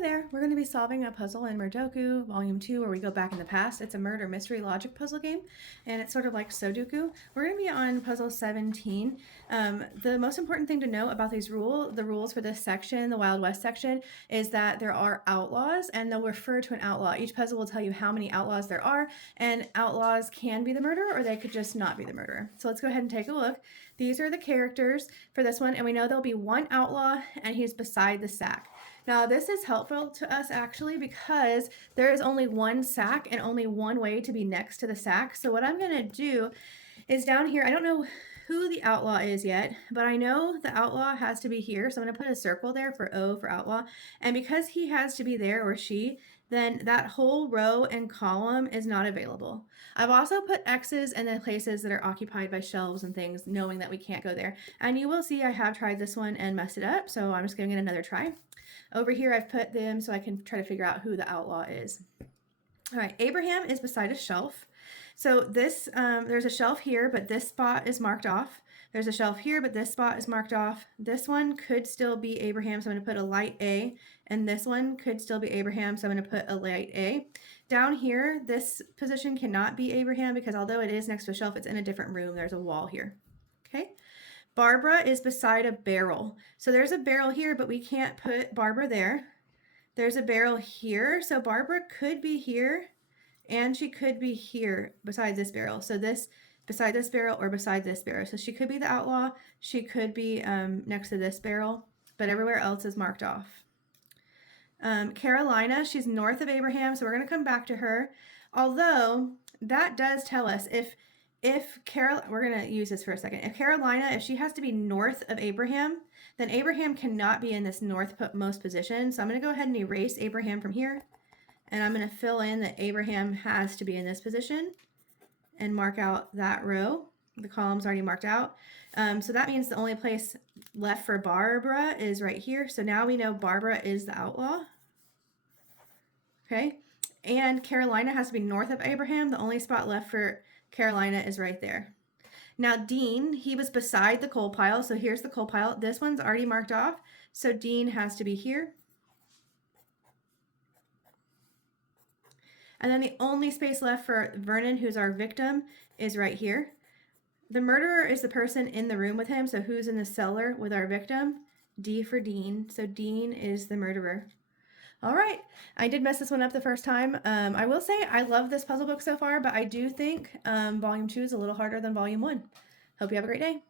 Hey there, we're going to be solving a puzzle in Murdoku, Volume 2, where we go back in the past. It's a murder mystery logic puzzle game, and it's sort of like Sudoku. We're going to be on puzzle 17. The most important thing to know about the rules for this section, the Wild West section, is that there are outlaws, and they'll refer to an outlaw. Each puzzle will tell you how many outlaws there are, and outlaws can be the murderer, or they could just not be the murderer. So let's go ahead and take a look. These are the characters for this one, and we know there'll be one outlaw, and he's beside the sack. Now this is helpful to us actually because there is only one sack and only one way to be next to the sack. So what I'm going to do is down here, I don't know who the outlaw is yet, but I know the outlaw has to be here. So I'm going to put a circle there for O for outlaw. And because he has to be there, or she, then that whole row and column is not available. I've also put X's in the places that are occupied by shelves and things, knowing that we can't go there. And you will see I have tried this one and messed it up, so I'm just giving it another try. Over here I've put them so I can try to figure out who the outlaw is. All right, Abraham is beside a shelf. So this, there's a shelf here, but this spot is marked off. There's a shelf here, but this spot is marked off. This one could still be Abraham, so I'm going to put a light A. And this one could still be Abraham, so I'm going to put a light A. Down here, this position cannot be Abraham because although it is next to a shelf, it's in a different room. There's a wall here. Okay. Barbara is beside a barrel. So there's a barrel here, but we can't put Barbara there. There's a barrel here, so Barbara could be here, and she could be here beside this barrel. So this, beside this barrel or beside this barrel. So she could be the outlaw, she could be next to this barrel, but everywhere else is marked off. Carolina, she's north of Abraham, so we're going to come back to her. Although that does tell us we're going to use this for a second. If Carolina, if she has to be north of Abraham, then Abraham cannot be in this northmost position. So I'm going to go ahead and erase Abraham from here. And I'm going to fill in that Abraham has to be in this position and mark out that row. The column's already marked out. So that means the only place left for Barbara is right here. So now we know Barbara is the outlaw. Okay. And Carolina has to be north of Abraham. The only spot left for Carolina is right there. Now Dean, he was beside the coal pile. So here's the coal pile. This one's already marked off. So Dean has to be here. And then the only space left for Vernon, who's our victim, is right here. The murderer is the person in the room with him. So who's in the cellar with our victim? D for Dean. So Dean is the murderer. All right, I did mess this one up the first time. I will say I love this puzzle book so far, but I do think Volume 2 is a little harder than Volume 1. Hope you have a great day.